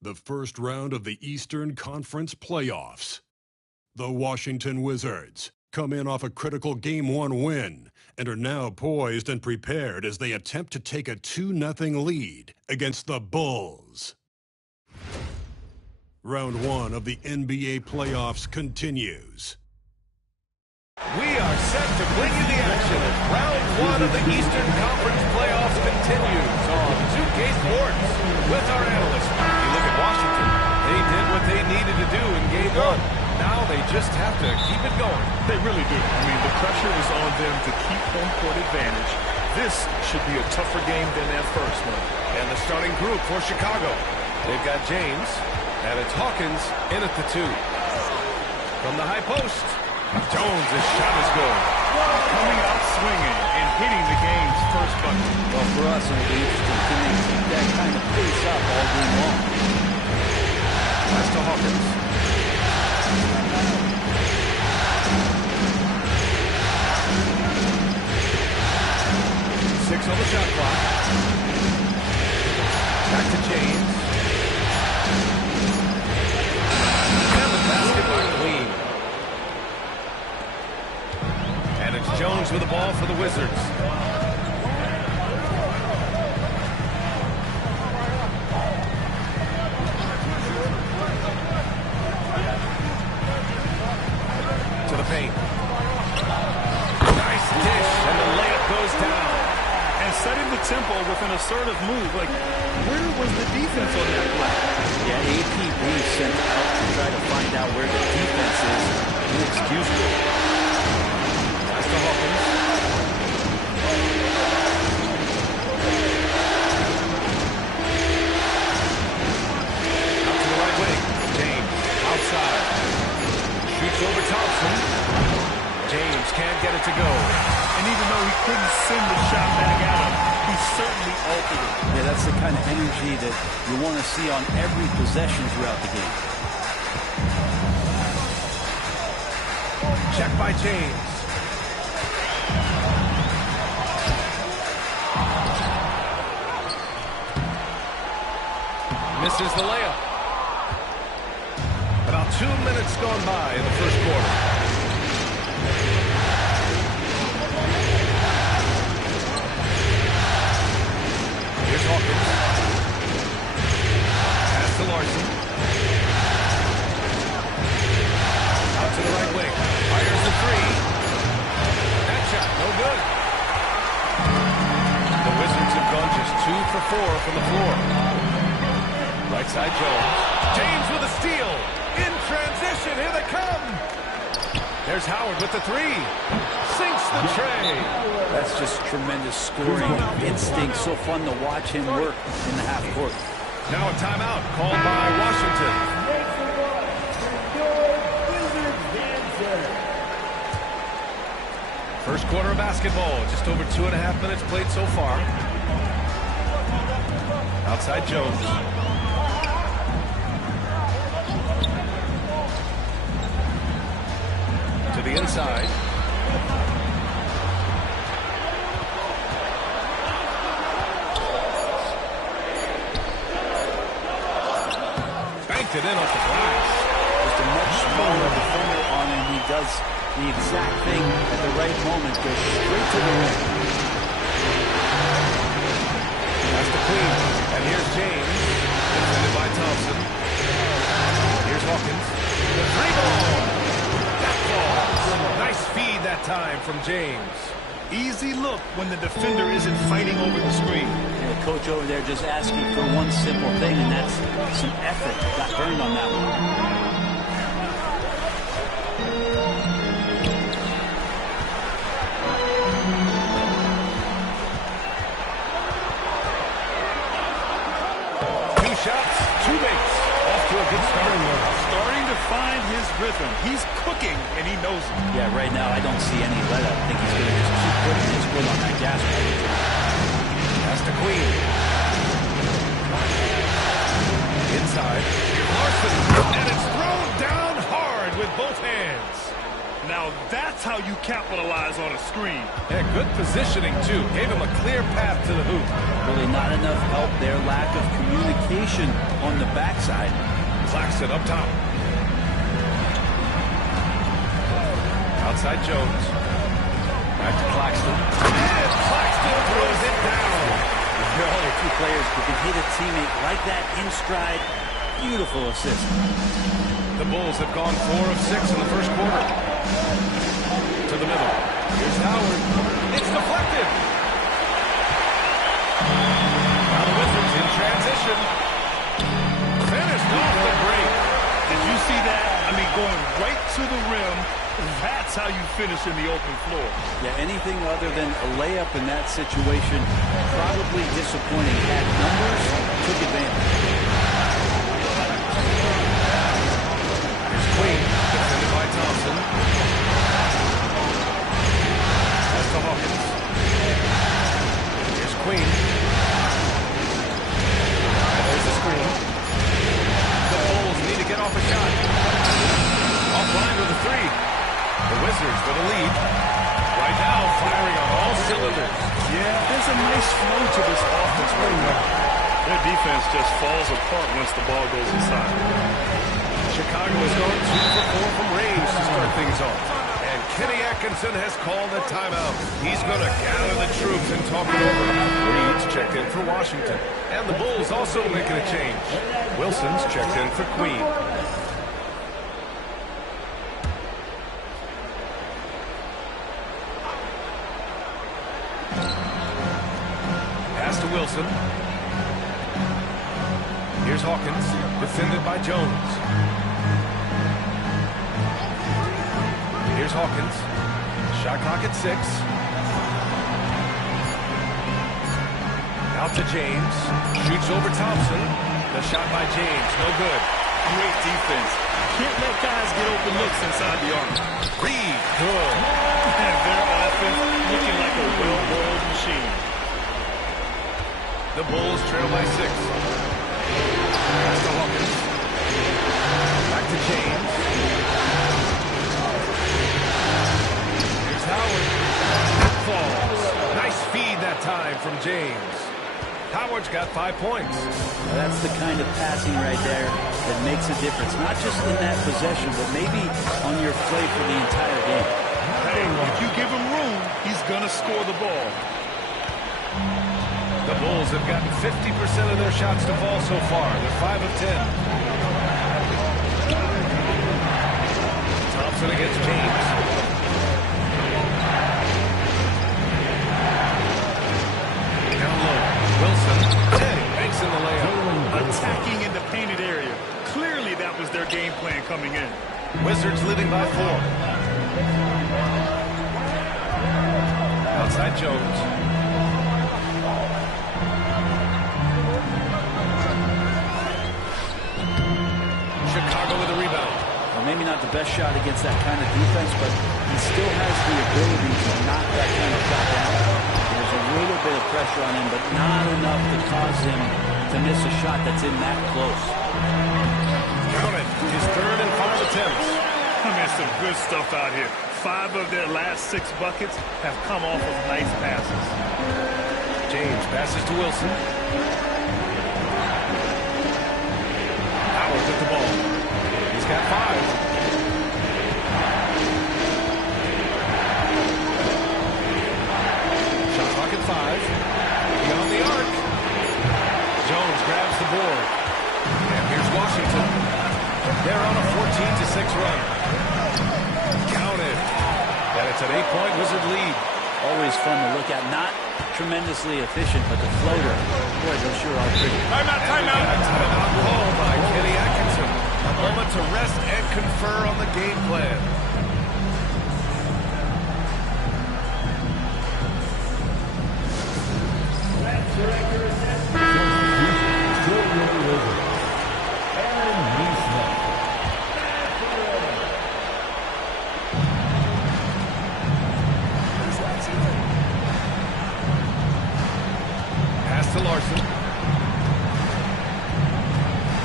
The first round of the Eastern Conference playoffs. The Washington Wizards come in off a critical Game 1 win and are now poised and prepared as they attempt to take a 2-0 lead against the Bulls. Round 1 of the NBA playoffs continues. We are set to bring you the action as round 1 of the Eastern Conference playoffs continues on 2K Sports with our analysts. You look at Washington. They did what they needed to do in Game 1. Now they just have to keep it going. They really do. I mean, the pressure is on them to keep home court advantage. This should be a tougher game than that first one. And the starting group for Chicago. They've got James, and it's Hawkins in at the 2. From the high post, Jones' shot is good. Coming out swinging and hitting the game's first bucket. Well, for us, it'll be interesting. Can they keep that kind of pace up all game long? Pass to Hawkins. 6 on the shot clock. Back to James. And the basket by Clean. And it's Jones with the ball for the Wizards. To the paint. Nice dish, and the layup goes down. And setting the tempo with an assertive move. Like, where was the defense on that play? Yeah, AP being sent out to try to find out where the defense is. Inexcusable. Pass to Hawkins. Out to the right wing. James outside. Shoots over Thompson. James can't get it to go. And even though he couldn't send the shot back at him, he certainly altered it. Yeah, that's the kind of energy that you want to see on every possession throughout the game. Check by James. Misses the layup. About 2 minutes gone by in the first quarter. Here's Hawkins. Pass to Larson. Out to the right wing. Fires the 3. That shot, no good. The Wizards have gone just 2 for 4 from the floor. Right side Jones. James with a steal. In transition, here they come. There's Howard with the 3. Sinks the tray. That's just tremendous scoring instinct. So fun to watch him work in the half court. Now a timeout called by Washington. First quarter of basketball. Just over 2.5 minutes played so far. Outside Jones. To the inside. Banked it in off the glass. Just a much smaller defender on him. He does the exact thing at the right moment. Goes straight to the rim. That's the Clean. And here's James. Defended by Thompson. Here's Hawkins. The 3-ball. That falls. Nice feed that time from James. Easy look when the defender isn't fighting over the screen. And the coach over there just asking for one simple thing, and that's some effort. Got burned on that one. Shots, 2 makes. Off to a good start. Starting to find his rhythm. He's cooking, and he knows it. Yeah, right now I don't see any let up. I think he's going to just keep putting his foot on that gas pedal. That's the Queen. Inside. Larson. And it's thrown down hard with both hands. Now that's how you capitalize on a screen. screen. Yeah, good positioning, too. Gave him a clear path to the hoop. Really not enough help there. Lack of communication on the backside. Claxton up top. Outside Jones. Back to Claxton. And Claxton throws it down. There are only two players who can hit a teammate like that in stride. Beautiful assist. The Bulls have gone 4 of 6 in the first quarter. To the middle. Here's Howard. It's deflected. Now the Wizards in transition. Finished off the break. Did you see that? I mean, going right to the rim. That's how you finish in the open floor. Yeah, anything other than a layup in that situation, probably disappointing. Had numbers, took advantage. Here's Queen, defended by Thompson. Pass to Hawkins. Here's Queen. And there's the screen. The Bulls need to get off a shot. Offline with a three. The Wizards with a lead. Right now, firing on all cylinders. Yeah, there's a nice flow to this offense right now. Their defense just falls apart once the ball goes inside. Chicago is going 2 for 4 from range to start things off. And Kenny Atkinson has called a timeout. He's going to gather the troops and talk it over. Reed's checked in for Washington. And the Bulls also making a change. Wilson's checked in for Queen. Pass to Wilson. Here's Hawkins, defended by Jones. Here's Hawkins. Shot clock at 6. Out to James. Shoots over Thompson. The shot by James, no good. Great defense. Can't let guys get open looks inside the arc. Reed, good. And their offense looking like a well-oiled machine. The Bulls trail by 6. Pass to Hawkins. Back to James. Here's Howard. Falls. Nice feed that time from James. Howard's got 5 points. Now that's the kind of passing right there that makes a difference. Not just in that possession, but maybe on your play for the entire game. Hey, if you give him room, he's going to score the ball. The Bulls have gotten 50% of their shots to fall so far. They're 5 of 10. Thompson against James. Down low. Wilson. Banks in the layup. Attacking in the painted area. Clearly that was their game plan coming in. Wizards leading by 4. Outside Jones. Chicago with a rebound. Well, maybe not the best shot against that kind of defense, but he still has the ability to knock that kind of shot down. There's a little bit of pressure on him, but not enough to cause him to miss a shot that's in that close. Count it. His 3rd and 5 attempts. I mean, some good stuff out here. 5 of their last 6 buckets have come off of nice passes. James passes to Wilson. Howard with the ball. He's got 5. Shot clock at 5. Beyond the arc. Jones grabs the board. And here's Washington. They're on a 14-6 run. Counted. And it's an 8-point Wizard lead. Always fun to look at. Not tremendously efficient, but the floater, boy, those sure are pretty. Timeout, timeout. A timeout call by Kenny Atkinson. A moment to rest and confer on the game plan. Pass to Larson.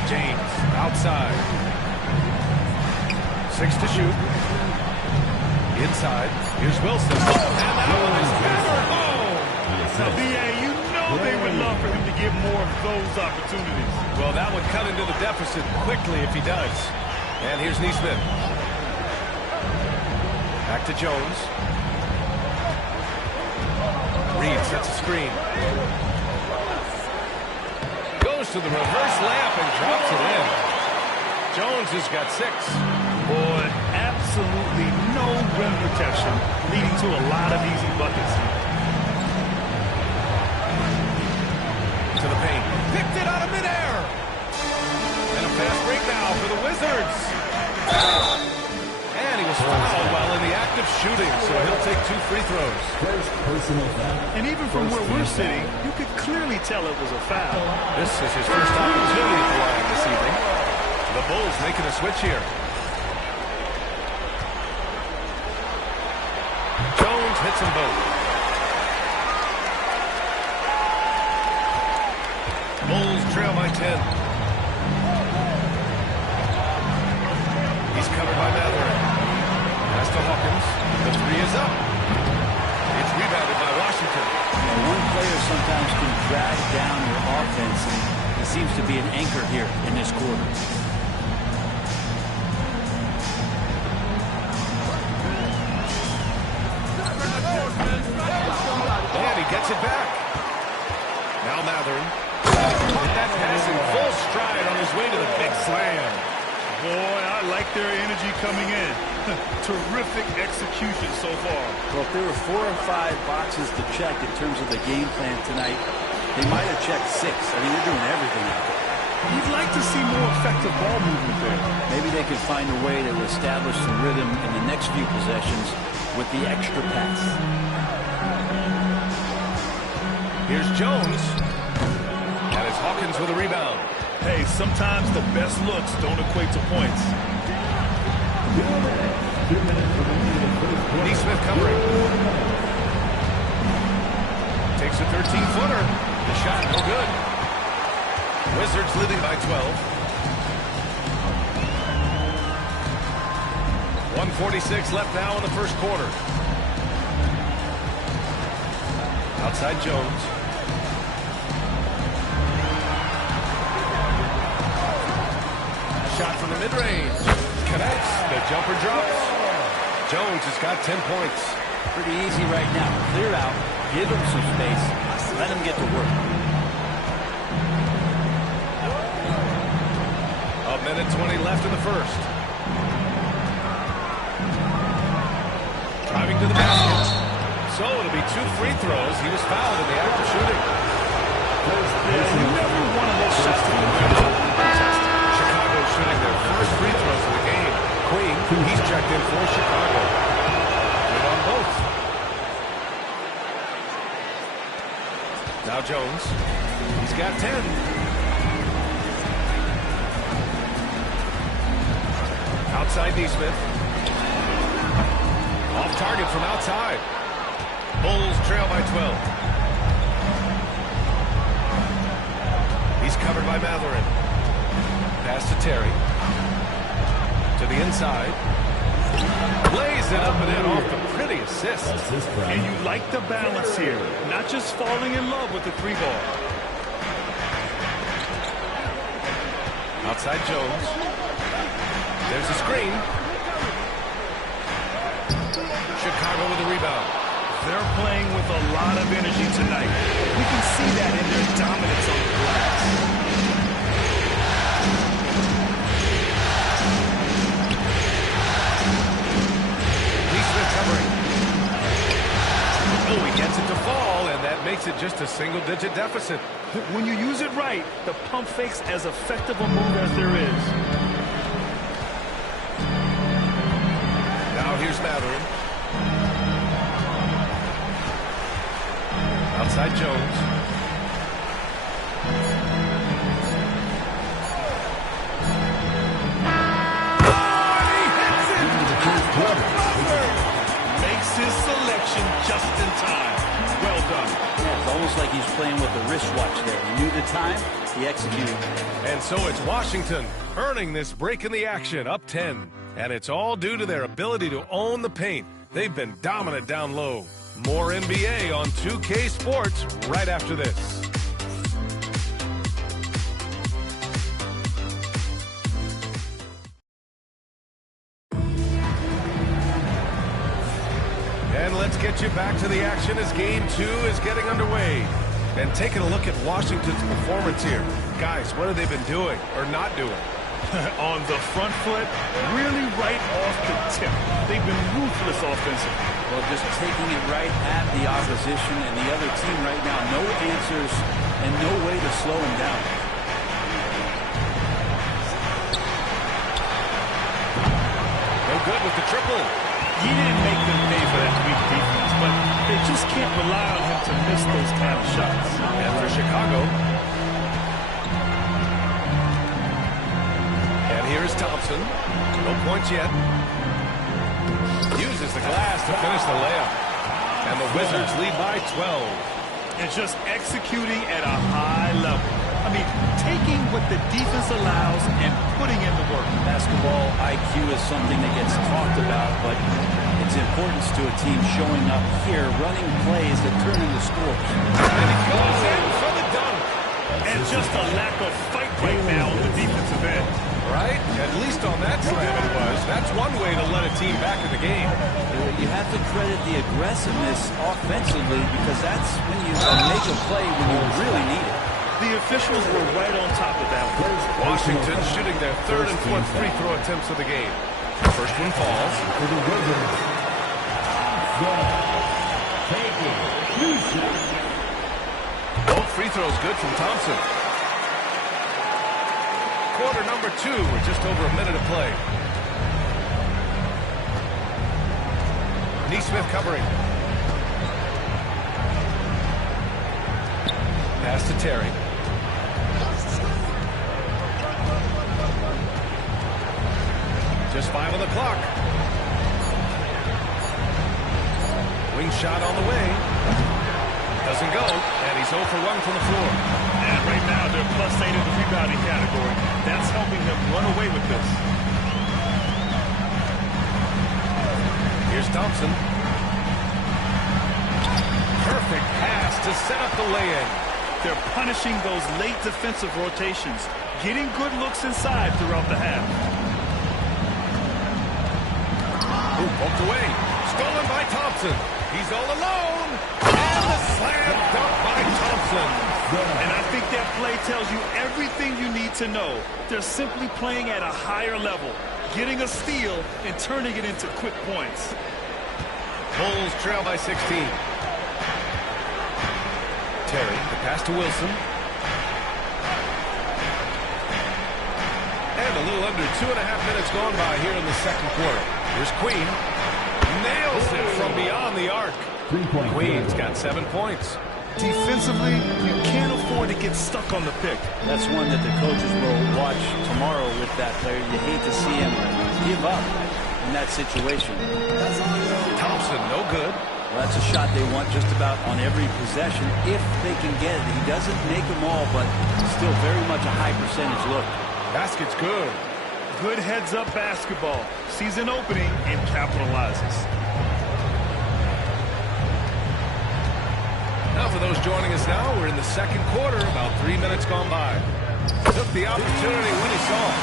James outside. 6 to shoot. Inside, here's Wilson. And that one is hammered home. Now, B.A., you know they would love for him to get more of those opportunities. Well, that would cut into the deficit quickly if he does. And here's Neesmith. Back to Jones. Reed sets a screen. Goes to the reverse layup and drops it in. Jones has got 6. Boy, absolutely no rim protection, leading to a lot of easy buckets. To the paint. Picked it out of midair. And a fast break now for the Wizards. And he was fouled while in the act of shooting, so he'll take 2 free throws. And even from where we're sitting, you could clearly tell it was a foul. This is his first opportunity for Ryan this evening. The Bulls making a switch here. Jones hits them both. Bulls trail by 10. He's covered by Matherin. Pass to Hawkins. The 3 is up. It's rebounded by Washington. One player sometimes can drag down your offense, and he seems to be an anchor here in this quarter. And he gets it back. Now Matherin. With that pass in full stride on his way to the big slam. Boy, I like their energy coming in. Terrific execution so far. Well, if there were 4 or 5 boxes to check in terms of the game plan tonight, they might have checked 6. I mean, they're doing everything out there. You'd like to see more effective ball movement there. Maybe they could find a way to establish some rhythm in the next few possessions with the extra pass. Here's Jones. And it's Hawkins with a rebound. Hey, sometimes the best looks don't equate to points. Neesmith covering. Takes a 13-footer. The shot no good. Wizards leading by 12. 1:46 left now in the first quarter. Outside Jones. Shot from the mid-range. Connects. The jumper drops. Jones has got 10 points. Pretty easy right now. Clear out. Give him some space. Let him get to work. A minute 20 left in the first. Driving to the basket. So it'll be 2 free throws. He was fouled in the act of shooting. You never want to let shots to the window. Chicago shooting their first free throws of the game. Queen, he's checked in for Chicago. Good on both. Now Jones. He's got 10. Outside Neesmith. Off target from outside. Bulls trail by 12. He's covered by Matherin. Pass to Terry. To the inside. Lays it up and in off the pretty assist. And you like the balance here. Not just falling in love with the 3-ball. Outside Jones. There's a screen. Chicago with a rebound. They're playing with a lot of energy tonight. We can see that in their dominance on the glass. Neesmith covering. Oh, he gets it to fall, and that makes it just a single-digit deficit. When you use it right, the pump fake's as effective a move as there is. Now here's Matherin. Outside Jones. Makes his selection just in time. Well done. Yeah, it's almost like he's playing with a wristwatch there. He knew the time, he executed. And so it's Washington earning this break in the action, up 10. And it's all due to their ability to own the paint. They've been dominant down low. More NBA on 2K Sports right after this. And let's get you back to the action as Game 2 is getting underway. And taking a look at Washington's performance here. Guys, what have they been doing or not doing? On the front foot, really right off the tip. They've been ruthless offensively. Well, just taking it right at the opposition and the other team right now. No answers and no way to slow them down. No good with the triple. He didn't make them pay for that weak defense, but they just can't rely on him to miss those kind of shots. And for Chicago. And here's Thompson. No points yet. Uses the glass to finish the layup. And the Wizards lead by 12. And just executing at a high level. I mean, taking what the defense allows and putting in the work. Basketball IQ is something that gets talked about, but its importance to a team showing up here, running plays that turn into scores. And he goes in for the dunk. And just a lack of fight right now on the defensive end. Right? At least on that slam it was. That's one way to let a team back in the game. You have to credit the aggressiveness offensively because that's when you make a play when you really need it. The officials were right on top of that one. Washington shooting their third and fourth free throw attempts of the game. First one falls. Both free throws good from Thompson. Quarter number 2 with just over a minute of play. Neesmith covering. Pass to Terry. Just 5 on the clock. Wing shot on the way. Doesn't go, and he's 0 for 1 from the floor. And right now, they're +8 in the rebounding category. That's helping them run away with this. Here's Thompson. Perfect pass to set up the lay-in. They're punishing those late defensive rotations, getting good looks inside throughout the half. Poked away. Stolen by Thompson. He's all alone. And the slam dunk by Thompson. And I think that play tells you everything you need to know. They're simply playing at a higher level, getting a steal and turning it into quick points. Bulls trail by 16. Terry, the pass to Wilson. And a little under 2.5 minutes gone by here in the second quarter. Here's Queen. Nails it from beyond the arc. Queen's got 7 points. Defensively, you can't afford to get stuck on the pick. That's one that the coaches will watch tomorrow with that player. You hate to see him give up in that situation. Thompson, no good. Well, that's a shot they want just about on every possession if they can get it. He doesn't make them all, but still very much a high percentage look. Basket's good. Good heads-up basketball. Sees an opening and capitalizes. Now for those joining us now, we're in the second quarter, about 3 minutes gone by. Took the opportunity when he saw it.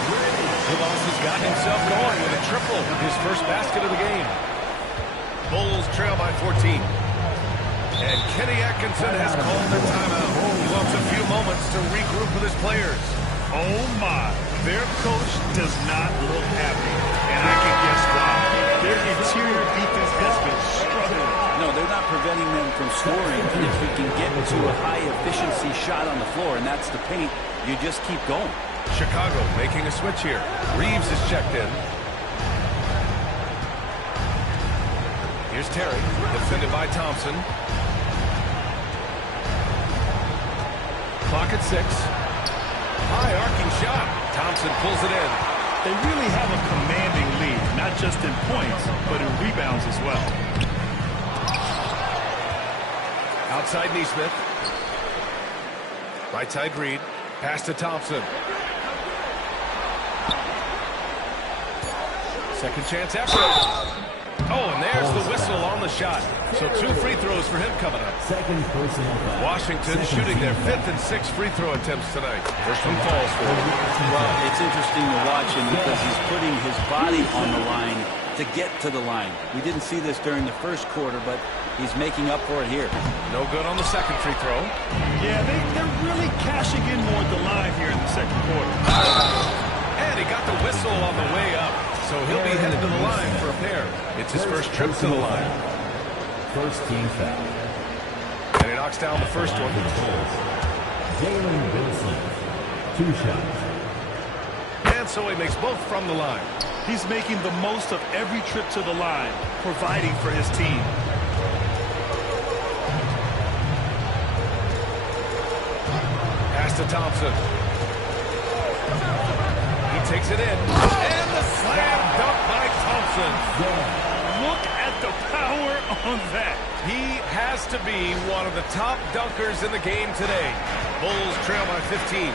Rivas has gotten himself going with a triple, his first basket of the game. Bulls trail by 14. And Kenny Atkinson has called the timeout. He wants a few moments to regroup with his players. Oh my, their coach does not look happy. And I can guess why. Their interior defense has been struggling. No, they're not preventing them from scoring. And if you can get to a high-efficiency shot on the floor, and that's the paint, you just keep going. Chicago making a switch here. Reeves is checked in. Here's Terry, defended by Thompson. Clock at 6. High arcing shot. Thompson pulls it in. They really have a commanding lead, not just in points, but in rebounds as well. Outside Neesmith. Right side Reed. Pass to Thompson. Second chance effort. Oh, and there's the whistle on the shot. So 2 free throws for him coming up. Washington shooting their 5th and 6th free throw attempts tonight. First one falls for him. Well, it's interesting to watch him because he's putting his body on the line to get to the line. We didn't see this during the first quarter, but he's making up for it here. No good on the second free throw. Yeah, they're really cashing in more at the line here in the second quarter. And he got the whistle on the way up. So he'll be headed to the line for a pair. It's his first trip to the line. First team foul. And he knocks down the first one. Jalen Wilson, 2 shots. And so he makes both from the line. He's making the most of every trip to the line, providing for his team. Pass to Thompson. He takes it in. And the slam dunk by Thompson. Look at the power on that. He has to be one of the top dunkers in the game today. Bulls trail by 15.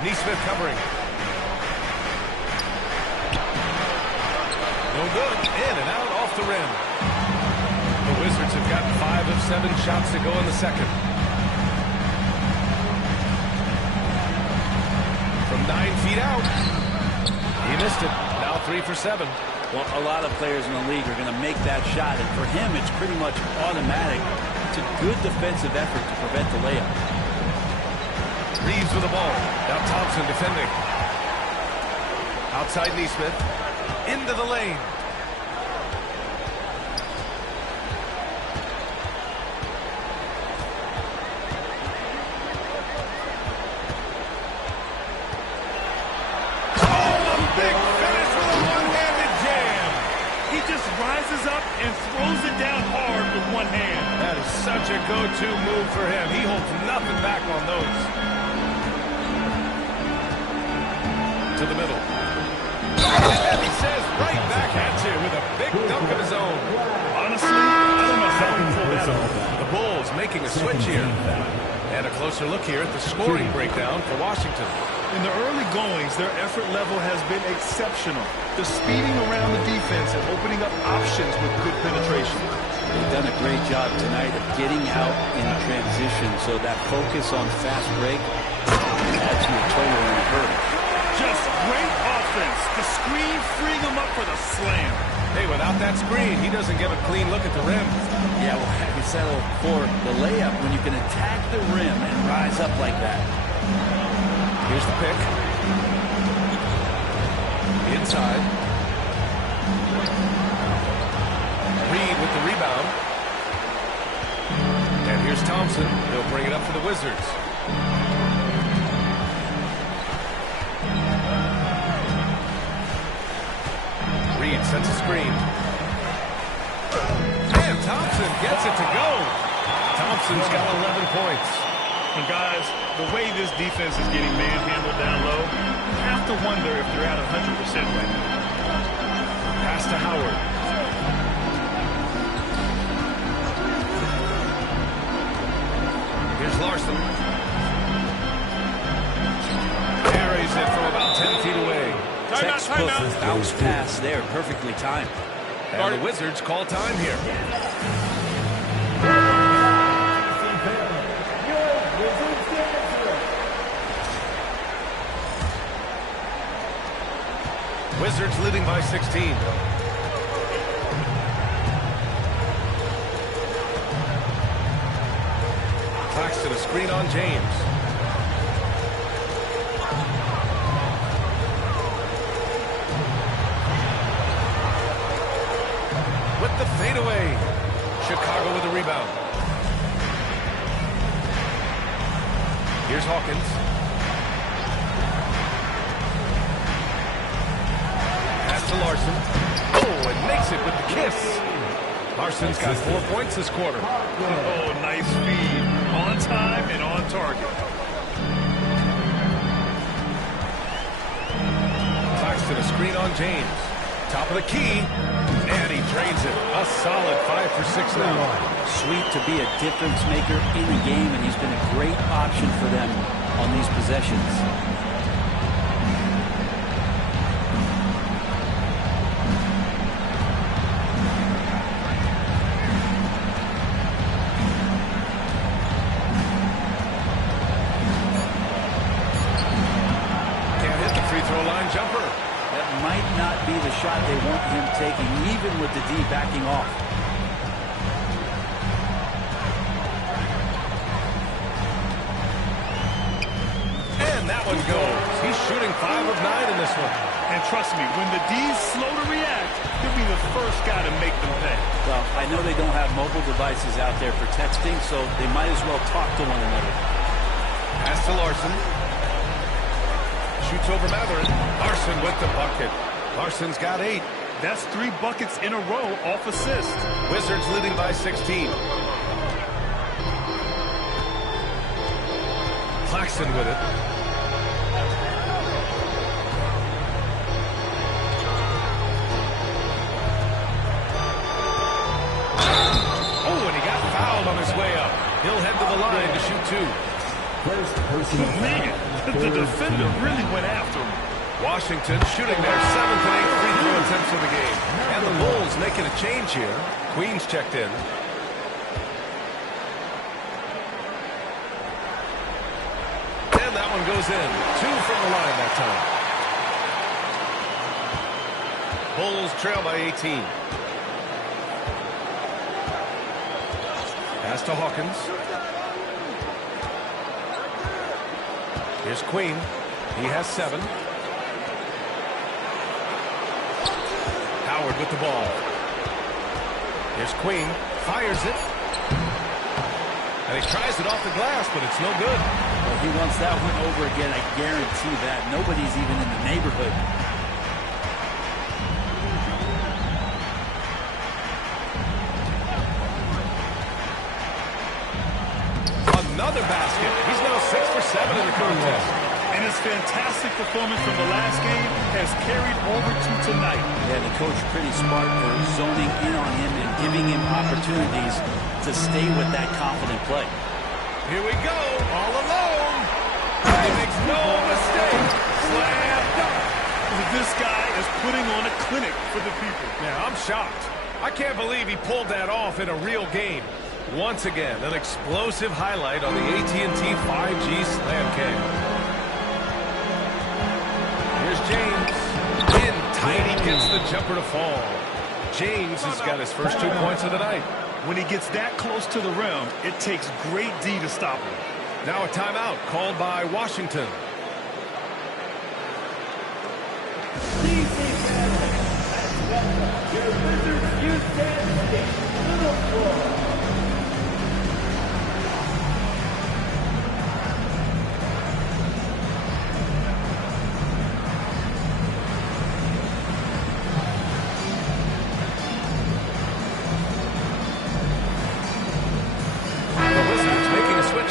Neesmith covering. No good. In and out off the rim. The Wizards have gotten 5 of 7 shots to go in the second. From 9 feet out. He missed it. Now 3 for 7. Well, a lot of players in the league are going to make that shot, and for him, it's pretty much automatic. It's a good defensive effort to prevent the layup. Reeves with the ball. Now Thompson defending. Outside Neesmith. Into the lane. Throws it down hard with one hand. That is such a go-to move for him. He holds nothing back on those. To the middle. And he says right back at you with a big dunk of his own. Honestly, I don't know how he pulled that off. The Bulls making a switch here. And a closer look here at the scoring breakdown for Washington. In the early goings, their effort level has been exceptional. They're speeding around the defense and opening up options with good penetration. They've done a great job tonight of getting out in transition, so that focus on fast break adds to your total in a hurry. Just great offense. The screen freeing him up for the slam. Hey, without that screen, he doesn't get a clean look at the rim. Yeah, well, have you settle for the layup when you can attack the rim and rise up like that? Here's the pick. Inside. Reed with the rebound. And here's Thompson. He'll bring it up for the Wizards. Reed sets a screen. And Thompson gets it to go. Thompson's got 11 points. And guys, the way this defense is getting manhandled down low, you have to wonder if they're at 100% right now. Pass to Howard. Here's Larson. Carries it from about 10 feet away. Textbook bounce pass there, perfectly timed. And the Wizards call time here. Wizards leading by 16. Claxton a screen on James. With the fadeaway. Chicago with the rebound. Here's Hawkins. Larson. Oh, and makes it with the kiss. Larson's got 4 points this quarter. Oh, nice feed. On time and on target. Claxton a screen on James. Top of the key. And he drains it. A solid 5 for 6 now. Sweet to be a difference maker in the game, and he's been a great option for them on these possessions. Jumper. That might not be the shot they want him taking, even with the D backing off. And that one goes. He's shooting 5 of 9 in this one. And trust me, when the D's slow to react, he'll be the first guy to make them pay. Well, I know they don't have mobile devices out there for texting, so they might as well talk to one another. Pass to Larson. Shoots over Matherin. Larson with the bucket. Larson's got 8. That's 3 buckets in a row off assist. Wizards leading by 16. Claxton with it. Oh, and he got fouled on his way up. He'll head to the line to shoot 2. First personal Man, the defender really went after him. Washington shooting their 7th and 8th free throw attempts of the game. And the Bulls making a change here. Queens checked in. And that one goes in. 2 from the line that time. Bulls trail by 18. Pass to Hawkins. Here's Queen. He has 7. Howard with the ball. Here's Queen. Fires it. And he tries it off the glass, but it's no good. Well, he wants that one over again. I guarantee that. Nobody's even in the neighborhood. Another basket. He's now 6 for 7 in the contest. And his fantastic performance from the last game has carried over to tonight. Yeah, the coach pretty smart for zoning in on him and giving him opportunities to stay with that confident play. Here we go, all alone. He makes no mistake. Slam dunk. This guy is putting on a clinic for the people. Yeah, I'm shocked. I can't believe he pulled that off in a real game. Once again, an explosive highlight on the AT&T 5G Slam Cam. Here's James. In tight, he gets the jumper to fall. James has got his first 2 points of the night. When he gets that close to the rim, it takes great D to stop him. Now a timeout called by Washington. Your Wizards Houston State Little Floor.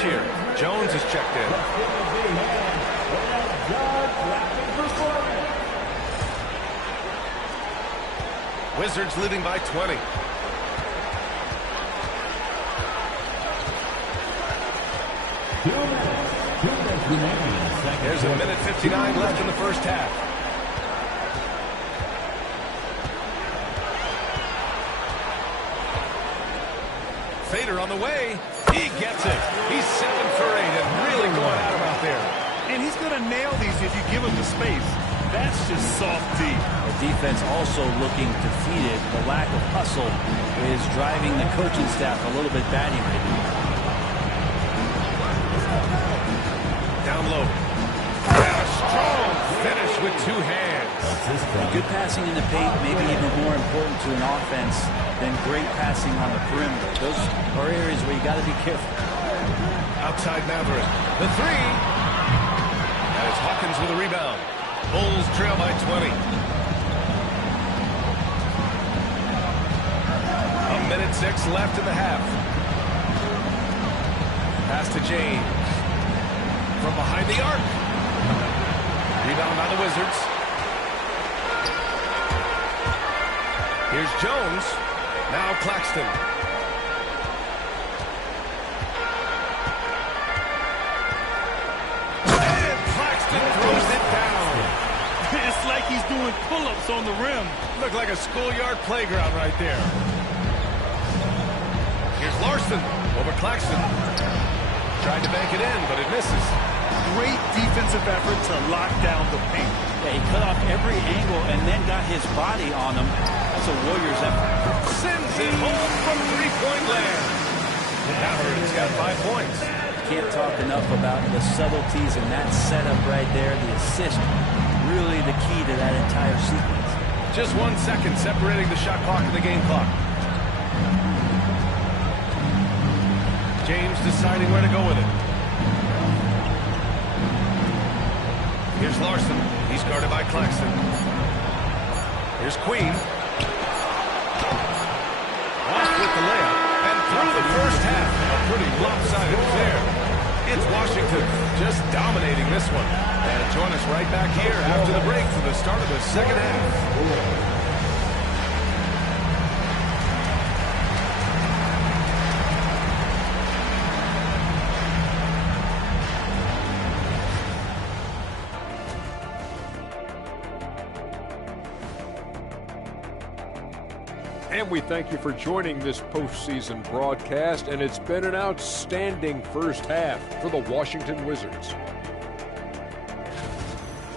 Here. Jones is checked in. Wizards leading by 20. There's a minute 59 left in the first half. Fader on the way. He gets it. He's 7 for 8 and really going at him out there. And he's going to nail these if you give him the space. That's just soft D. The defense also looking defeated. The lack of hustle is driving the coaching staff a little bit batty right now. Down low. And a strong finish with 2 hands. Good passing in the paint may be even more important to an offense than great passing on the perimeter. Those are areas where you got to be careful. Outside Matherin. The 3. That is Hawkins with a rebound. Bulls trail by 20. A minute 6 left in the half. Pass to James. From behind the arc. Rebound by the Wizards. Here's Jones. Now Claxton. doing pull-ups on the rim. Looked like a schoolyard playground right there. Here's Larson over Claxton. Tried to bank it in, but it misses. Great defensive effort to lock down the paint. Yeah, he cut off every angle and then got his body on him. That's a Warriors effort. Sends it home from three-point land. The Mavericks got 5 points. Can't talk enough about the subtleties in that setup right there. The assist, really the key to that entire sequence. Just 1 second separating the shot clock and the game clock. James deciding where to go with it. Here's Larson. He's guarded by Claxton. Here's Queen. Off with the layup. And through the first half, a pretty lopsided affair. It's Washington just dominating this one. And join us right back here after the break for the start of the second half. And we thank you for joining this postseason broadcast, and it's been an outstanding first half for the Washington Wizards.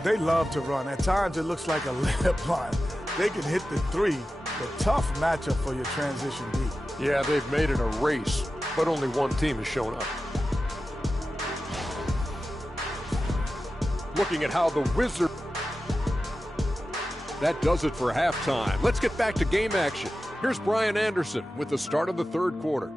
They love to run. At times, it looks like a layup line. They can hit the three. The tough matchup for your transition D. Yeah, they've made it a race, but only one team has shown up. Looking at how the Wizards... That does it for halftime. Let's get back to game action. Here's Brian Anderson with the start of the third quarter.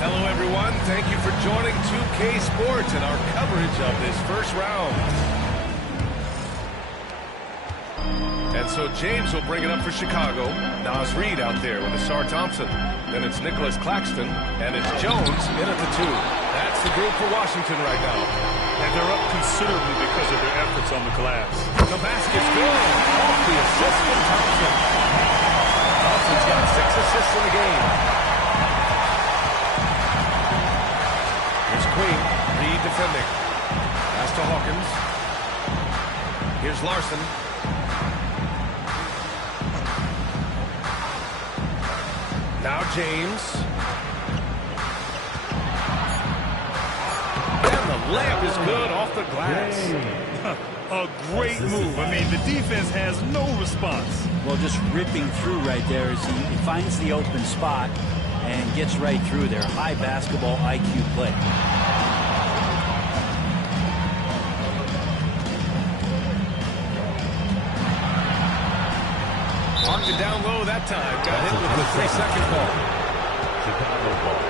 Hello, everyone. Thank you for joining 2K Sports and our coverage of this first round. And so James will bring it up for Chicago. Nas Reed out there with Asar Thompson. Then it's Nicholas Claxton, and it's Jones in at the 2. That's the group for Washington right now. And they're up considerably because of their efforts on the glass. The basket's good. Off the assist from Thompson. Thompson's got 6 assists in the game. Here's Queen. Reed defending. Pass to Hawkins. Here's Larson. Now James. And the layup is good off the glass. A great move. I mean, the defense has no response. Well, just ripping through right there as he finds the open spot and gets right through there. High basketball IQ play. Marked it down low that time. Got hit with the 3-second ball. Chicago ball.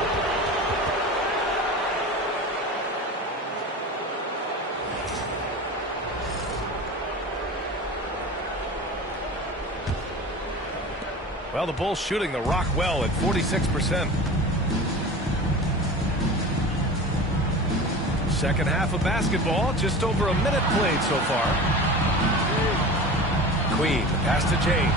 Well, the Bulls shooting the rock well at 46%. Second half of basketball, just over a minute played so far. Queen, the pass to James.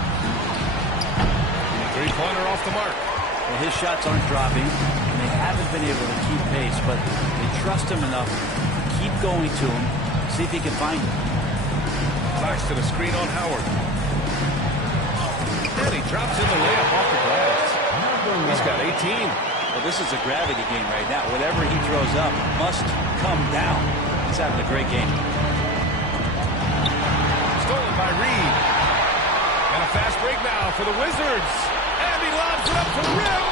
Three-pointer off the mark. Well, his shots aren't dropping, and they haven't been able to keep pace, but they trust him enough to keep going to him, see if he can find him. Claxton, a screen on Howard. And he drops in the layup off the glass. He's got 18. Well, this is a gravity game right now. Whatever he throws up must come down. He's having a great game. Stolen by Reed. And a fast break now for the Wizards. And he lobs it up to the rim.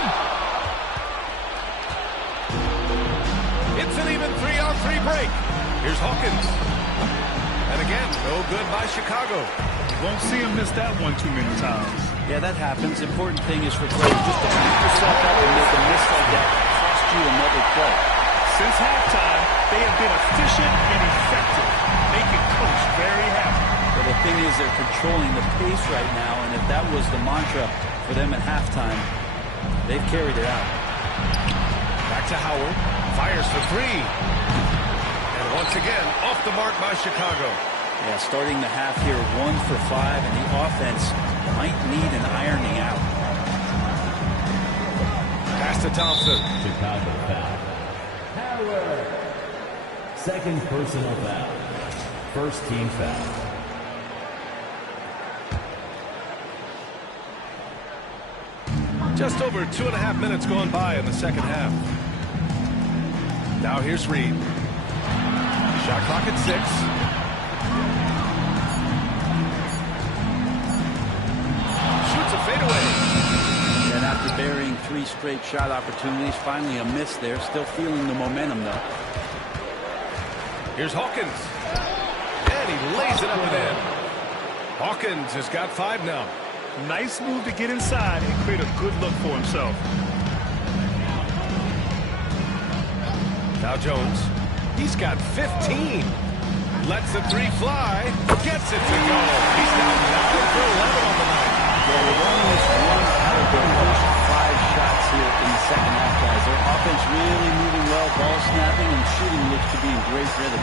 It's an even 3-on-3 break. Here's Hawkins. And again, no good by Chicago. Won't see him miss that one too many times. Yeah, that happens. Important thing is for players, just don't beat yourself up and make a miss like that. Cost you another play. Since halftime, they have been efficient and effective, making Coach very happy. Well, the thing is they're controlling the pace right now, and if that was the mantra for them at halftime, they've carried it out. Back to Howard. Fires for 3. And once again, off the mark by Chicago. Yeah, starting the half here 1 for 5, and the offense might need an ironing out. Pass to Thompson. Chicago foul. Howard. Second personal foul. First team foul. Just over 2.5 minutes gone by in the second half. Now here's Reed. Shot clock at 6. Shoots a fadeaway. And after burying 3 straight shot opportunities, finally a miss there. Still feeling the momentum, though. Here's Hawkins. And he lays it up and in. Hawkins has got 5 now. Nice move to get inside and create a good look for himself. Now Jones. He's got 15. Lets the 3 fly. Gets it to go. He's now 9 for 11 on the night. Yeah, they've only missed 1 out of their first 5 shots here in the second half, guys. Their offense really moving well. Ball snapping and shooting looks to be in great rhythm.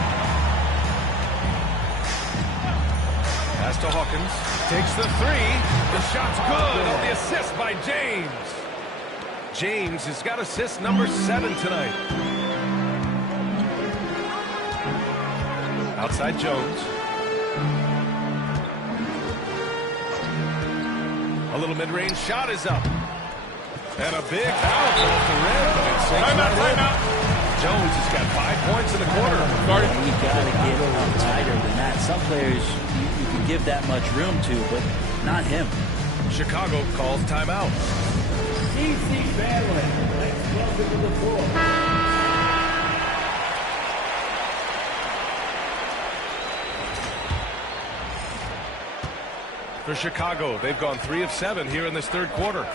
Pass to Hawkins. Takes the 3. The shot's good on the assist by James. James has got assist number 7 tonight. Outside Jones. A little mid-range shot is up. And a big bounce off the rim. But it sinks right in. Jones has got 5 points in the quarter. And you got to get up tighter than that. Some players you can give that much room to, but not him. Chicago calls timeout. C.C. Bailey. Next welcome to the floor. For Chicago, they've gone 3 of 7 here in this third quarter.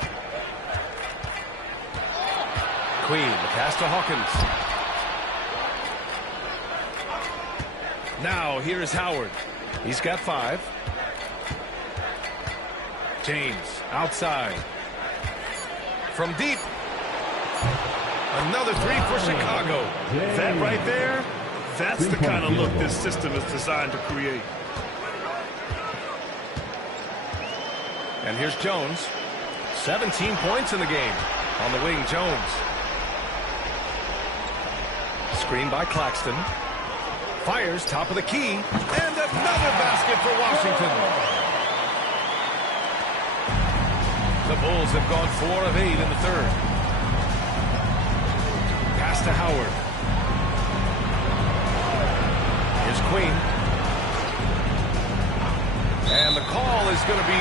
Queen, the pass to Hawkins. Now, here is Howard. He's got 5. James, outside. From deep. Another 3 for Chicago. That right there, that's the kind of look this system is designed to create. And here's Jones. 17 points in the game. On the wing, Jones. Screen by Claxton. Fires top of the key. And another basket for Washington. The Bulls have gone 4 of 8 in the third. Pass to Howard. Here's Queen. And the call is going to be,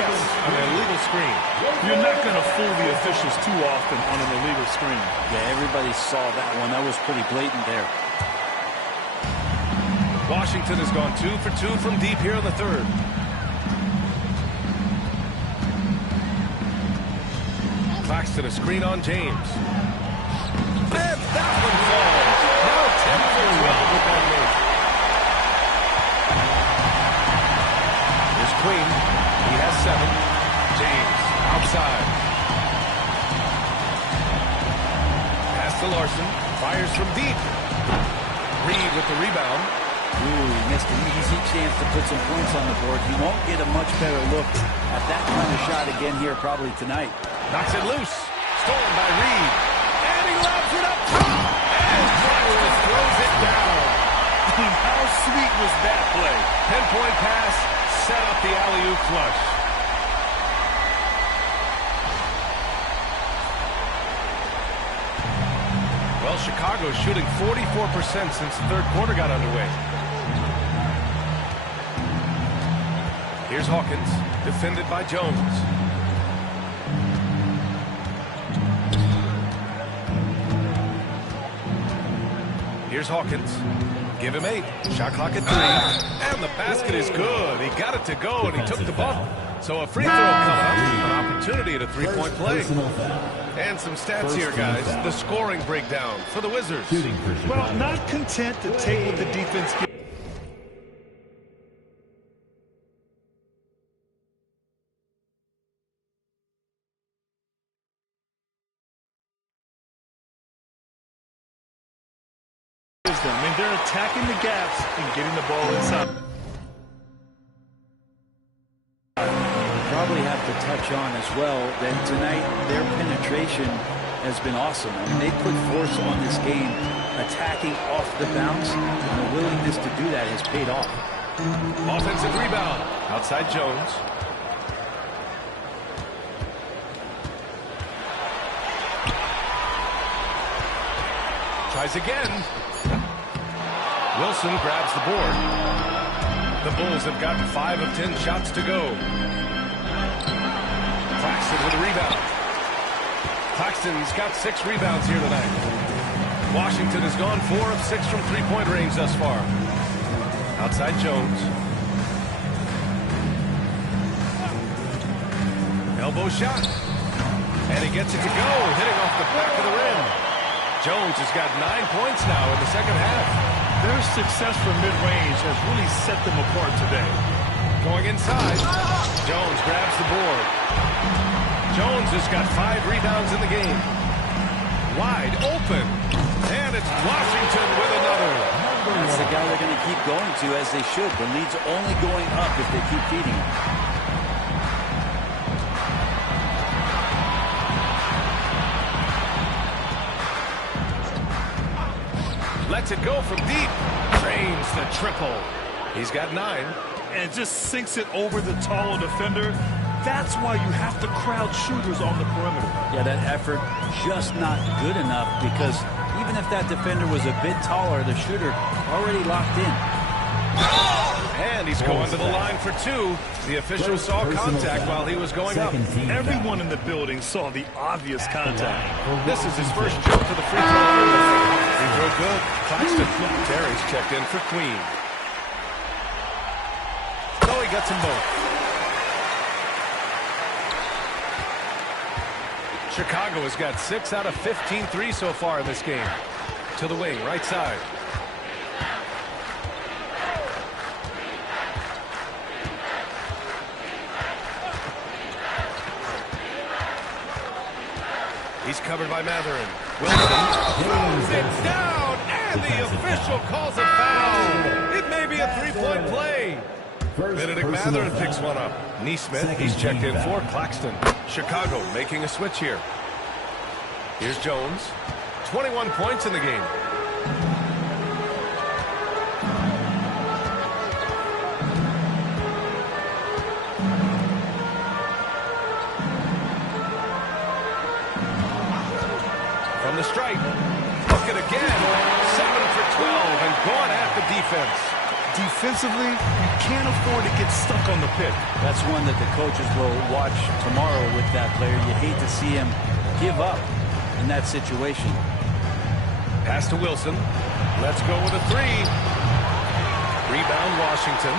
yes, an illegal screen. You're not going to fool the officials too often on an illegal screen. Yeah, everybody saw that one. That was pretty blatant there. Washington has gone 2 for 2 from deep here in the third. Claxton, a screen on James. And that one falls. Now 10 for 12 with that move. Here's Queen. He has 7. James outside. Pass to Larson. Fires from deep. Reed with the rebound. Ooh, he missed an easy chance to put some points on the board. He won't get a much better look at that kind of shot again here probably tonight. Knocks it loose. Stolen by Reed. And he lobs it up top. And Claxton throws it down. How sweet was that play? Pinpoint pass. Set up the alley-oop flush. Well, Chicago's shooting 44% since the third quarter got underway. Here's Hawkins, defended by Jones. Here's Hawkins. Give him 8. Shot clock at 3. And the basket is good. He got it to go, and he took the bump. So a free throw coming up. An opportunity at a 3-point play. And some stats here, guys. The scoring breakdown for the Wizards. Well, not content to take what the defense gives. I mean, they're attacking the gaps and getting the ball inside. Probably have to touch on as well that tonight their penetration has been awesome. I mean, they put force on this game, attacking off the bounce, and the willingness to do that has paid off. Offensive rebound. Outside Jones. Tries again. Wilson grabs the board. The Bulls have got 5 of 10 shots to go. Claxton with a rebound. Claxton's got 6 rebounds here tonight. Washington has gone 4 of 6 from three-point range thus far. Outside Jones. Elbow shot. And he gets it to go, hitting off the back of the rim. Jones has got 9 points now in the second half. Their success from mid-range has really set them apart today. Going inside. Jones grabs the board. Jones has got 5 rebounds in the game. Wide open. And it's Washington with another. That's the guy they're going to keep going to, as they should. The lead's only going up if they keep feeding him. Lets it go from deep. Drains the triple. He's got 9. And just sinks it over the taller defender. That's why you have to crowd shooters on the perimeter. Yeah, that effort just not good enough, because even if that defender was a bit taller, the shooter already locked in. And he's going to the line for 2. The official saw contact while he was going up. Everyone in the building saw the obvious contact. This is his first jump to the free throw line. Free throw good. Claxton. Terry's checked in for Queen. So he gets them both. Chicago has got 6 out of 15 threes so far in this game. To the wing, right side. He's covered by Matherin. Wilson throws it down, and the official calls a foul. It may be a 3-point play. Benedict Matherin picks one up. Neesmith, he's checked in for Claxton. Chicago making a switch here. Here's Jones. 21 points in the game. From the stripe. Look at again. 7 for 12 and going at the defense. Defensively, you can't afford to get stuck on the pick. That's one that the coaches will watch tomorrow with that player. You hate to see him give up in that situation. Pass to Wilson. Let's go with a 3. Rebound Washington.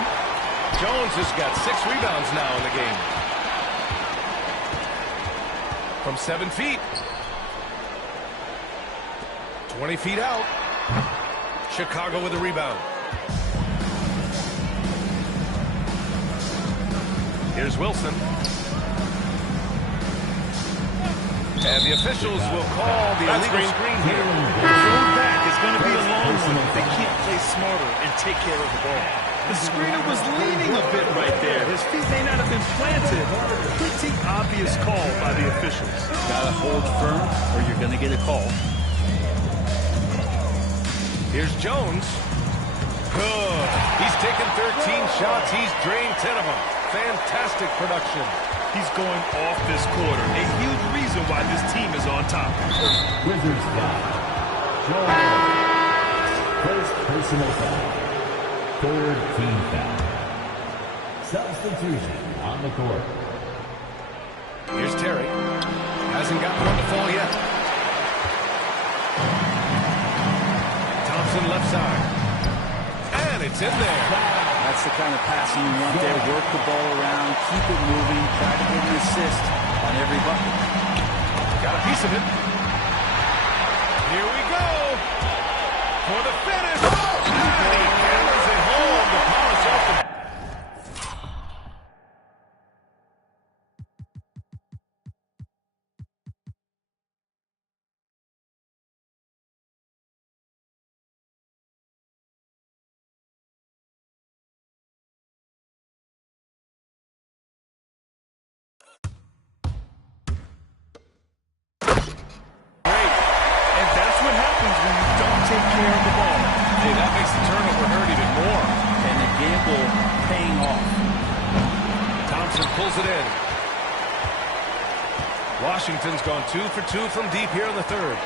Jones has got 6 rebounds now in the game. From 7 feet. 20 feet out. Chicago with a rebound. Here's Wilson. And the officials will call the illegal screen here. Going back is going to be a long one if they can't play smarter and take care of the ball. The screener was leaning a bit right there. His feet may not have been planted. Pretty obvious call by the officials. Gotta hold firm or you're gonna get a call. Here's Jones. Good. He's taken 13 shots. He's drained 10 of them. Fantastic production. He's going off this quarter. A huge reason why this team is on top. Wizards foul. Jones. First personal foul. Third team foul. Substitution on the court. Here's Terry. Hasn't got one to fall yet. Thompson left side. And it's in there. That's the kind of passing you want there. Work the ball around, keep it moving, try to get an assist on every bucket. Got a piece of it. Here we go. For the finish. And he hammers it home to polish off the... gamble paying off. Thompson pulls it in. Washington's gone 2 for 2 from deep here in the third.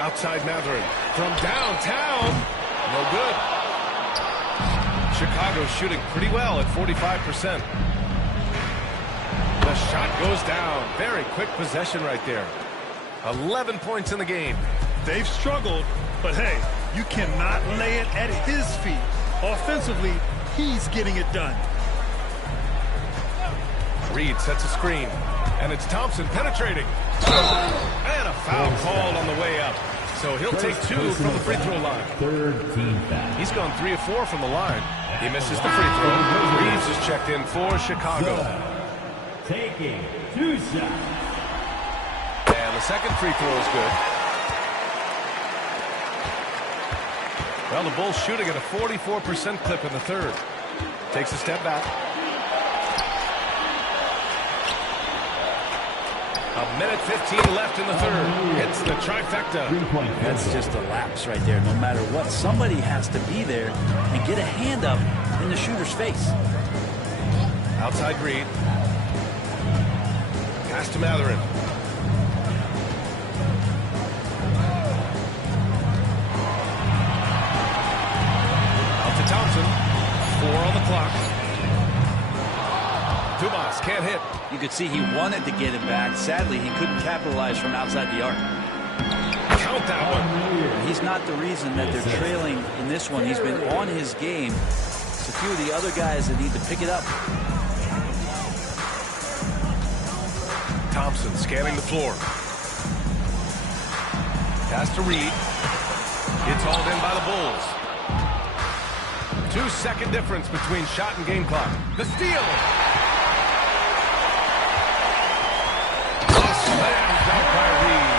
Outside Matherin from downtown. No good. Chicago's shooting pretty well at 45%. The shot goes down. Very quick possession right there. 11 points in the game. They've struggled, but hey, you cannot lay it at his feet. Offensively, he's getting it done. Reed sets a screen, and it's Thompson penetrating. And a foul called on the way up. So he'll take 2 from the free throw line. Third team foul. He's gone 3 of 4 from the line. He misses the free throw. Reeves is checked in for Chicago. Taking 2 shots. And the second free throw is good. Well, the Bulls shooting at a 44% clip in the third. Takes a step back. A minute 15 left in the third. Hits the trifecta. That's just a lapse right there. No matter what, somebody has to be there and get a hand up in the shooter's face. Outside Reed. Pass to Matherin. Out to Thompson. 4 on the clock. Dumas can't hit. You could see he wanted to get it back. Sadly, he couldn't capitalize from outside the arc. Count that one. He's not the reason that they're trailing in this one. He's been on his game. It's a few of the other guys that need to pick it up. Thompson scanning the floor. Pass to Reed. It's hauled in by the Bulls. 2-second difference between shot and game clock. The steal. Slam dunk by Reed.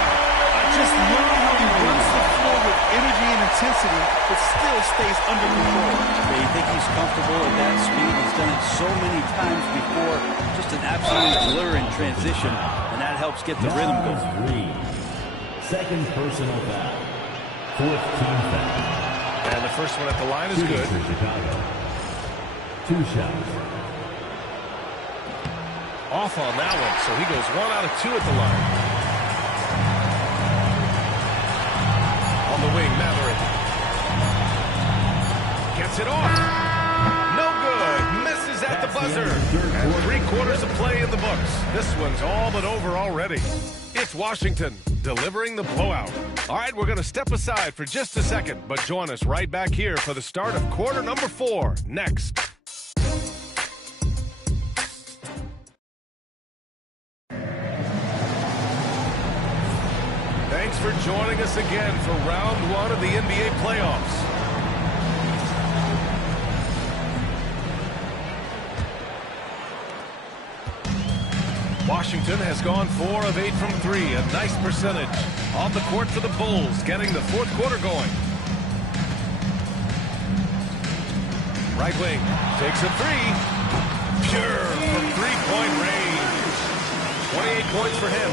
I just love how he runs the floor with energy and intensity, but still stays under control. Yeah, you think he's comfortable at that speed. He's done it so many times before. Just an absolute blur in transition, and that helps get the rhythm going. Second personal foul. Fourth team foul. And the first one at the line is good. For Chicago. 2 shots. Off on that one, so he goes 1 out of 2 at the line. On the wing, Matherin. Gets it off. No good. Misses at the buzzer. And 3/4 of play in the books. This one's all but over already. It's Washington delivering the blowout. All right, we're going to step aside for just a second, but join us right back here for the start of quarter number 4 next. Thanks for joining us again for round 1 of the NBA playoffs. Washington has gone 4 of 8 from 3, a nice percentage. On the court for the Bulls, getting the 4th quarter going. Right wing, takes a 3. Pure from 3-point range. 28 points for him.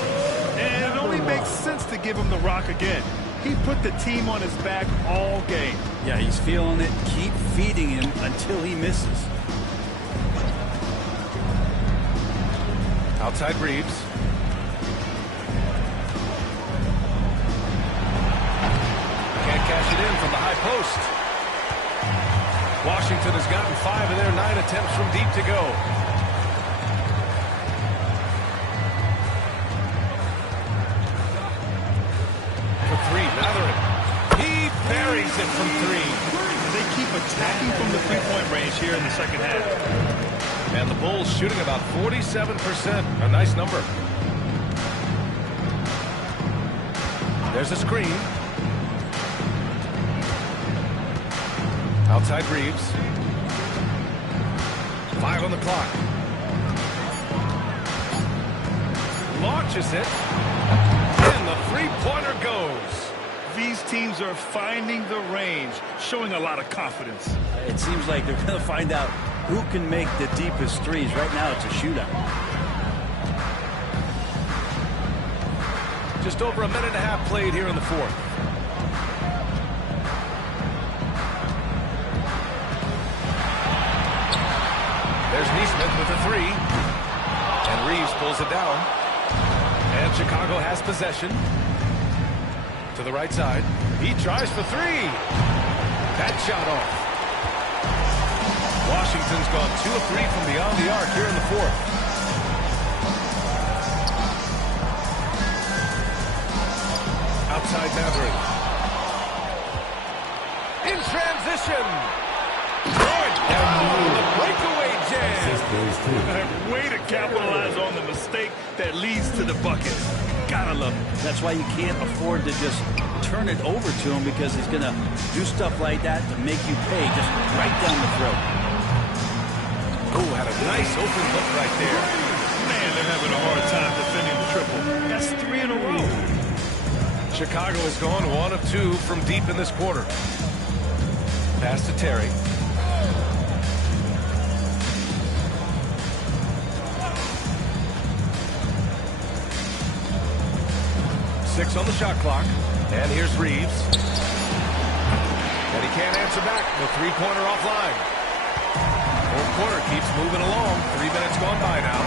And it only makes sense to give him the rock again. He put the team on his back all game. Yeah, he's feeling it. Keep feeding him until he misses. Outside Reeves. Can't cash it in from the high post. Washington has gotten 5 of their 9 attempts from deep to go. For 3, Matherin. He buries it from 3. They keep attacking from the 3-point range here in the second half. And the Bulls shooting about 47%. A nice number. There's a screen. Outside Reeves. 5 on the clock. Launches it. And the 3-pointer goes. These teams are finding the range, showing a lot of confidence. It seems like they're going to find out who can make the deepest threes. Right now, it's a shootout. Just over a minute and a half played here in the 4th. pulls it down. And Chicago has possession. To the right side. He tries for three. That shot off. Washington's gone 2 of 3 from beyond the arc here in the fourth. Outside Maverick. In transition. Going down. The breakaway jam. Way to capitalize on the mistake that leads to the bucket. Gotta love it. That's why you can't afford to just turn it over to him, because he's going to do stuff like that to make you pay just right down the throat. Oh, had a nice open look right there. Man, they're having a hard time defending the triple. That's 3 in a row. Chicago has gone 1 of 2 from deep in this quarter. Pass to Terry. Six on the shot clock. And here's Reeves. And he can't answer back. The three-pointer offline. Fourth quarter keeps moving along. 3 minutes gone by now.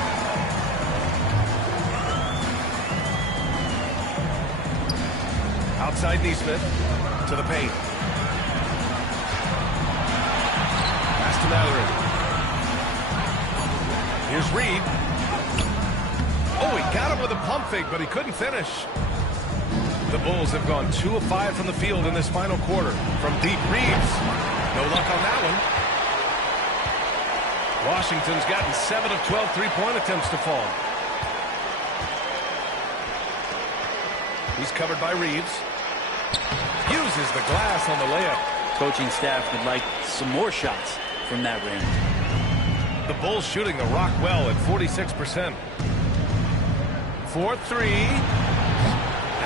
Outside Neesmith to the paint. Pass to Mallory. Here's Reed. Oh, he got him with a pump fake, but he couldn't finish. The Bulls have gone 2 of 5 from the field in this final quarter. From deep, Reeves. No luck on that one. Washington's gotten 7 of 12 three-point attempts to fall. He's covered by Reeves. Uses the glass on the layup. Coaching staff would like some more shots from that range. The Bulls shooting the rock well at 46%. 4-3.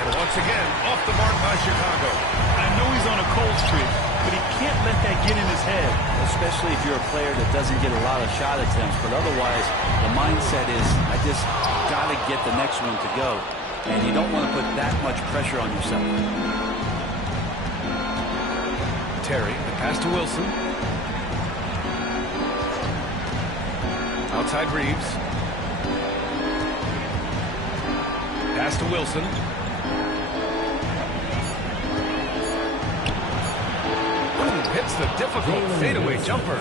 And once again, off the mark by Chicago. I know he's on a cold streak, but he can't let that get in his head. Especially if you're a player that doesn't get a lot of shot attempts. But otherwise, the mindset is, I just got to get the next one to go. And you don't want to put that much pressure on yourself. Terry, the pass to Wilson. Outside Reeves. Pass to Wilson. Hits the difficult fadeaway jumper.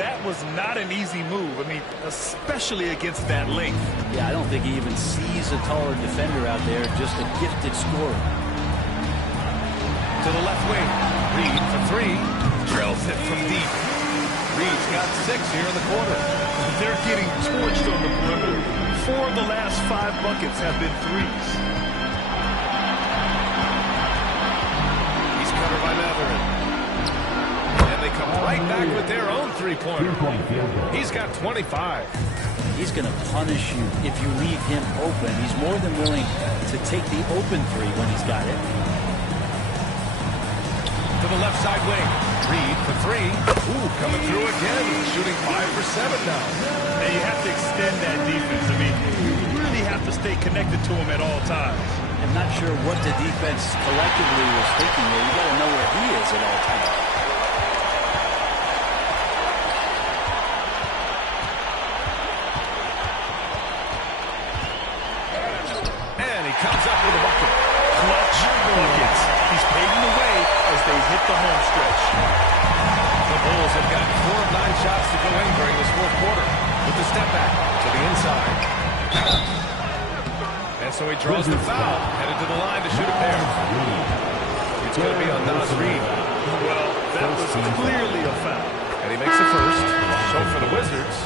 That was not an easy move. I mean, especially against that length. Yeah, I don't think he even sees a taller defender out there, just a gifted scorer. To the left wing. Reed for three. Drills it from deep. Reed's got 6 here in the quarter. They're getting torched on the perimeter. 4 of the last 5 buckets have been threes. He's covered by Matherin. They come right back with their own three-pointer. He's got 25. He's going to punish you if you leave him open. He's more than willing to take the open three when he's got it. To the left side wing. Reed for three. Ooh, coming through again. Shooting 5 for 7 now. And you have to extend that defense. I mean, you really have to stay connected to him at all times. I'm not sure what the defense collectively was thinking there. You got to know where he is at all times. Comes up with a bucket. Clutch buckets. He's paving the way as they hit the home stretch. The Bulls have got 4 of 9 shots to go in during this fourth quarter. With the step back to the inside. And so he draws the foul, headed to the line to shoot a pair. It's going to be on Naz Reid. Well, that was clearly a foul. And he makes the first. So for the Wizards,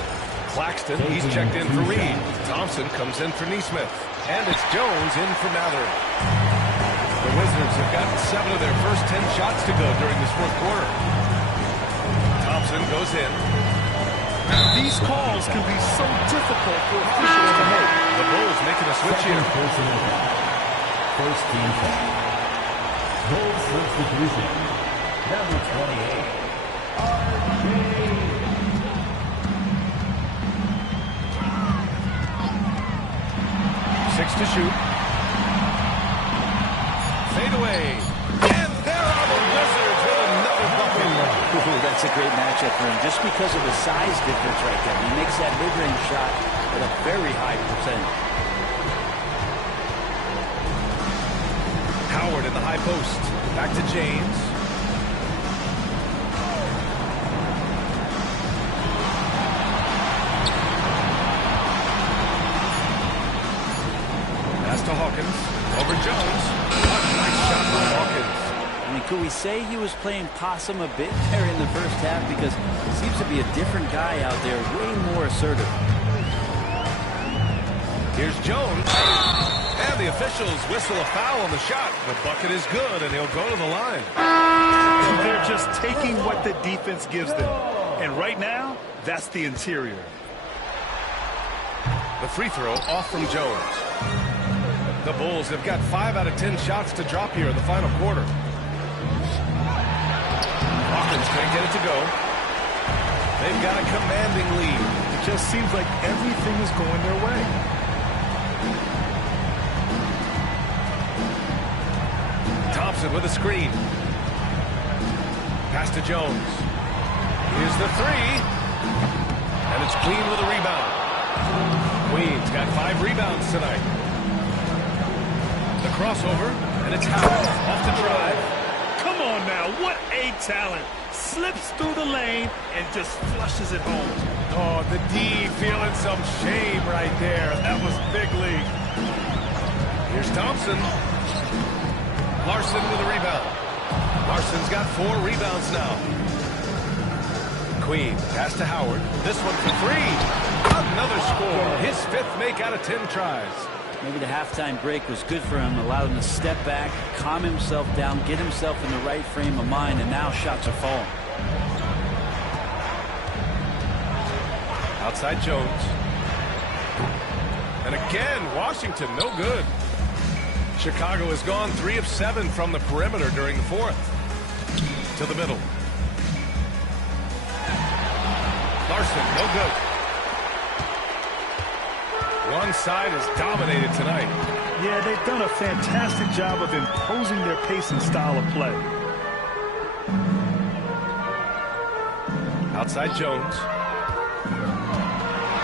Claxton, he's checked in for Reed. Thompson comes in for Neesmith. And it's Jones in for Matherin. The Wizards have gotten 7 of their first 10 shots to go during this fourth quarter. Thompson goes in. These calls can be so difficult for officials to make. The Bulls making a switch here. First team foul. Bulls substitution. Number 28. RJ. 6 to shoot. Fade away. And there are the Wizards with another bucket. Ooh, that's a great matchup for him, just because of the size difference right there. He makes that mid-range shot at a very high percentage. Howard in the high post. Back to James. Pass to Hawkins. Over Jones. What a nice shot by Hawkins. I mean, could we say he was playing possum a bit there in the first half? Because he seems to be a different guy out there, way more assertive. Here's Jones. And the officials whistle a foul on the shot. The bucket is good, and he'll go to the line. They're just taking what the defense gives them. And right now, that's the interior. The free throw off from Jones. The Bulls have got 5 out of 10 shots to drop here in the final quarter. Hawkins can't get it to go. They've got a commanding lead. It just seems like everything is going their way. Thompson with a screen. Pass to Jones. Here's the three. And it's Queen with a rebound. Queen's got 5 rebounds tonight. The crossover, and it's Howard off the drive. Come on now, what a talent. Slips through the lane and just flushes it home. Oh, the D feeling some shame right there. That was big league. Here's Thompson. Larson with a rebound. Larson's got 4 rebounds now. Queen, pass to Howard. This one for 3. Another score. His 5th make out of 10 tries. Maybe the halftime break was good for him, allowed him to step back, calm himself down, get himself in the right frame of mind, and now shots are falling. Outside Jones. And again, Washington, no good. Chicago has gone 3 of 7 from the perimeter during the 4th. To the middle. Larson, no good. One side is dominated tonight. Yeah, they've done a fantastic job of imposing their pace and style of play. Outside Jones.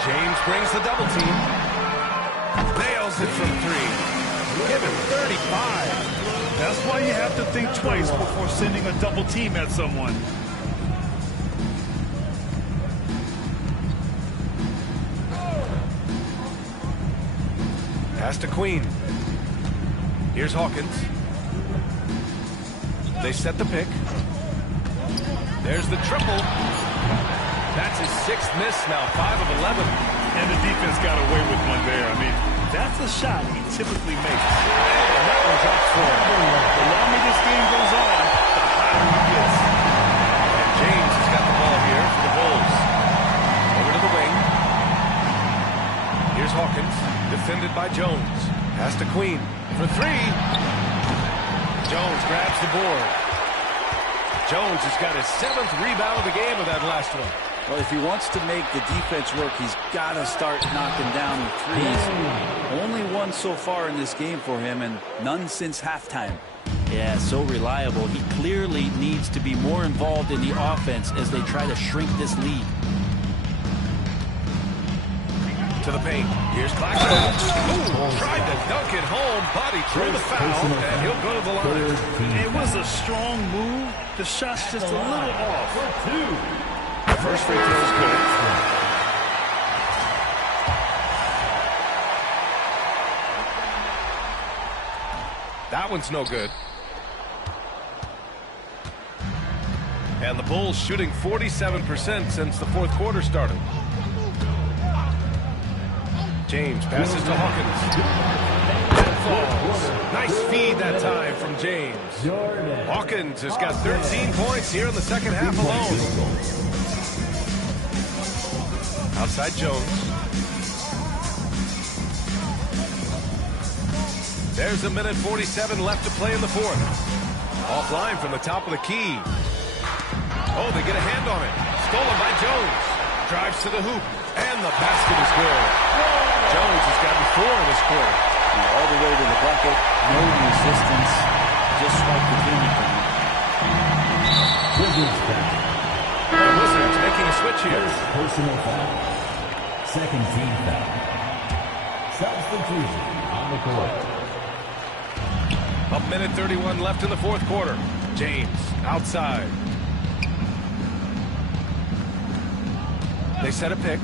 James brings the double team. Nails it from 3. Give him 35. That's why you have to think twice before sending a double team at someone. Pass to Queen. Here's Hawkins. They set the pick. There's the triple. That's his 6th miss now, 5 of 11. And the defense got away with one there. I mean, that's a shot he typically makes. And that one's up for him. The longer this game goes on, the higher he gets. And James has got the ball here for the Bulls. Over to the wing. Here's Hawkins, defended by Jones. Pass to Queen for 3. Jones grabs the board. Jones has got his 7th rebound of the game with that last one. Well, if he wants to make the defense work, he's got to start knocking down the threes. Only one so far in this game for him, and none since halftime. Yeah, so reliable. He clearly needs to be more involved in the offense as they try to shrink this lead. To the paint. Here's Claxton. Ooh, tried to dunk it home, but he drew the foul, and he'll go to the line. It was a strong move. The shot's just a little off. The first free throw is good. That one's no good. And the Bulls shooting 47% since the 4th quarter started. James passes to Hawkins. That falls. Nice feed that time from James. Hawkins has got 13 points here in the 2nd half alone. Outside Jones. There's a minute 47 left to play in the 4th. Offline from the top of the key. Oh, they get a hand on it. Stolen by Jones. Drives to the hoop. And the basket is good. Jones has gotten 4 in this quarter. All the way to the bucket. No resistance. Just like the game. switch here. First personal foul. Second team foul. Substitution on the court. A minute 31 left in the fourth quarter. James outside. They set a pick.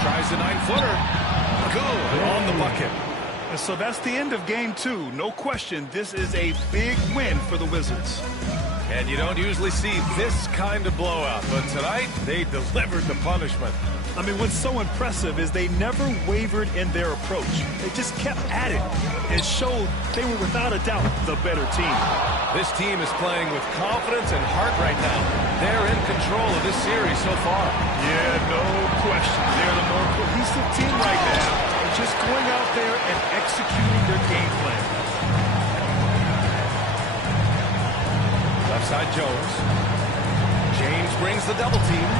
Tries a 9-footer. Good on the bucket. And so that's the end of game 2. No question, this is a big win for the Wizards. And you don't usually see this kind of blowout, but tonight they delivered the punishment. I mean, what's so impressive is they never wavered in their approach. They just kept at it and showed they were without a doubt the better team. This team is playing with confidence and heart right now. They're in control of this series so far. Yeah, no question. They're the more cohesive team right now. They're just going out there and executing their game plan. Left side Jones. James brings the double team.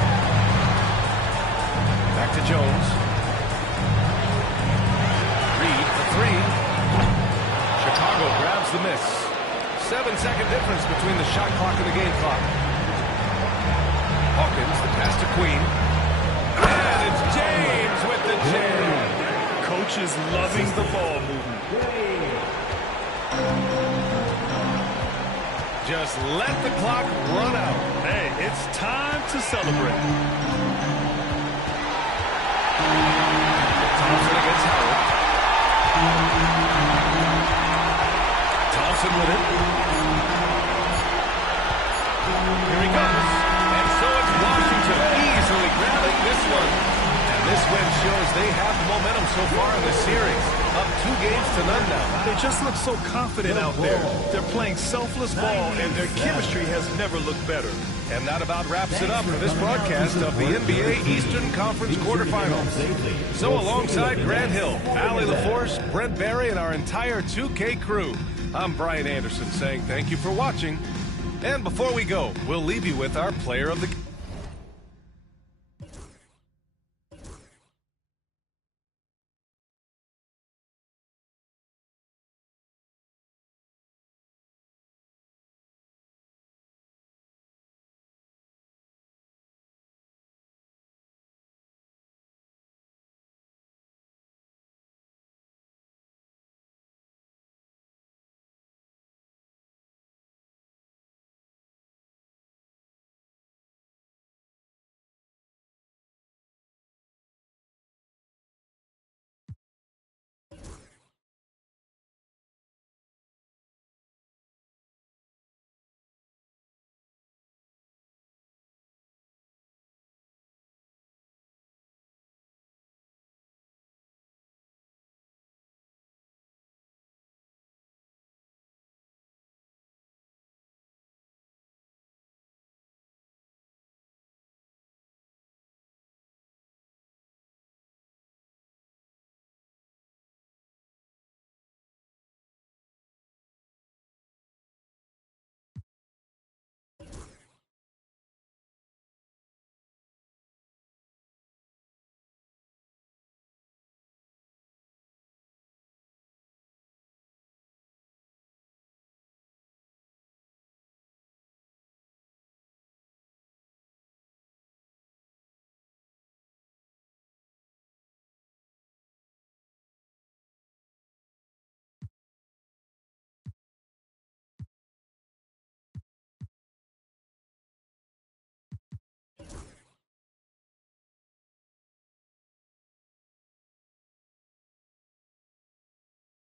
Back to Jones. Reed for three. Chicago grabs the miss. 7-second difference between the shot clock and the game clock. Hawkins, the pass to Queen. And it's James with the jam. Coach is loving the ball movement. Just let the clock run out. Hey, it's time to celebrate. Thompson against Howard. Thompson with it. Here he goes. And so it's Washington easily grabbing this one. And this win shows they have momentum so far in the series. Up 2 games to none now. They just look so confident out there. They're playing selfless ball, and their chemistry has never looked better. And that about wraps it up for this broadcast of the NBA Eastern Conference quarterfinals. So alongside Grant Hill, Allie LaForce, Brent Barry, and our entire 2K crew, I'm Brian Anderson saying thank you for watching. And before we go, we'll leave you with our player of the game.